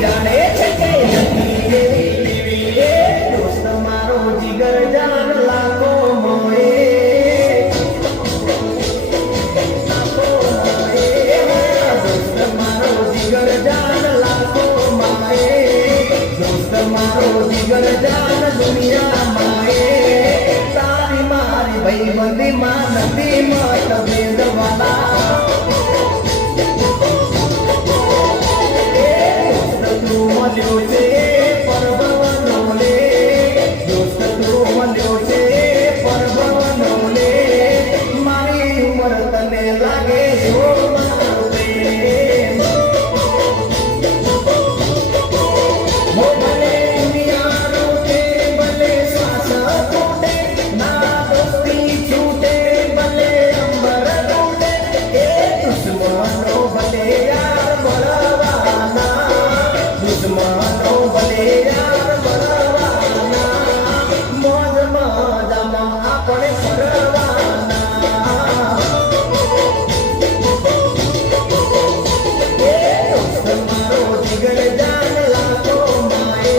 જાણે છે કે નથી એવી દોસ્ત મારો જીગર જાન લાખો મોએ દોસ્ત મારો જીગર જાન લાખો માએ દોસ્ત મારો જીગર જાન દુનિયા માએ તારી મારી ભાઈબંધી માં નથી મતભેદ વાલા મળ્યો છે પરભવનો લે દોસ્ત તું મળ્યો છે પરભવનો લે મારી ઉંમર તને લાગે એવો મારો પ્રેમ ભલે દુનિયાનો કે ભલે શ્વાસ તૂટે ના દોસ્તી છૂટે ભલે અંબર તૂટે એ દુશ્મનો ભલે યાર બળવાના દુશ્મનો ભલે યાર બળવાના મોજ મજામાં આપણે ફરવાના એ દોસ્ત મારો જીગર જાન લાખો માએ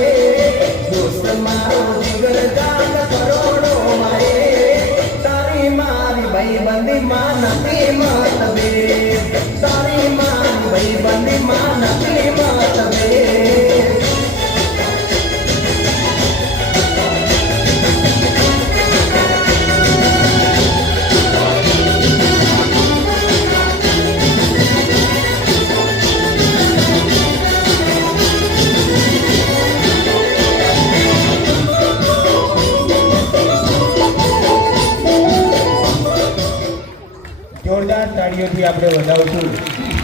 દોસ્ત મારો જીગર જાન કરોડો માએ તારી મારી ભાઈબંધી માં નથી મતભેદ તારી મારી ભાઈબંધી માં નથી મતભેદ જોરદાર તાળીઓથી આપણે વધાવશું